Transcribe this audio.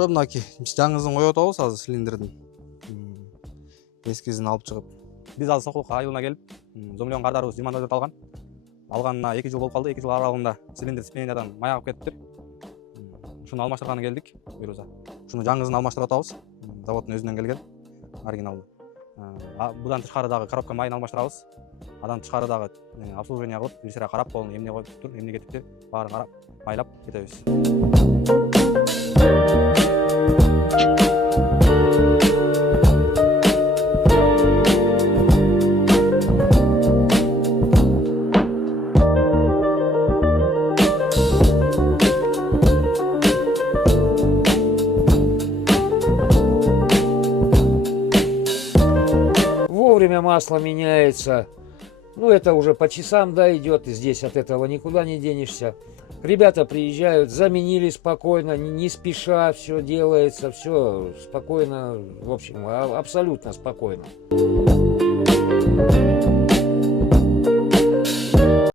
ошо мынакей жаңызын коюп атабыз азыр цилиндрдин. Эскисин алып чыгып. Биз азыр Сокулукка айылына келип, зомлогон кардарыбыз демонтажерди алган. Алганына 2 жыл болуп калды. 2 жыл аралыгында цилиндр смениядан маягып кетиптир. Ушуну алмаштырганы келдик. Буюрса. Ушуну жаңызын алмаштырып атабыз. Заводдун өзүнөн келген оригиналды. Будан тышкары дагы коробка майын алмаштырабыз. Адан тышкары дагы обслуживание кылып, бир сыра карап, колун эмне коюптур, эмне кетиптир, баарын карап, майлап кетебиз. Вовремя масло меняется. Ну, это уже по часам, да, идет, и здесь от этого никуда не денешься. Ребята приезжают, заменили спокойно, не спеша, все делается, все спокойно, в общем, абсолютно спокойно.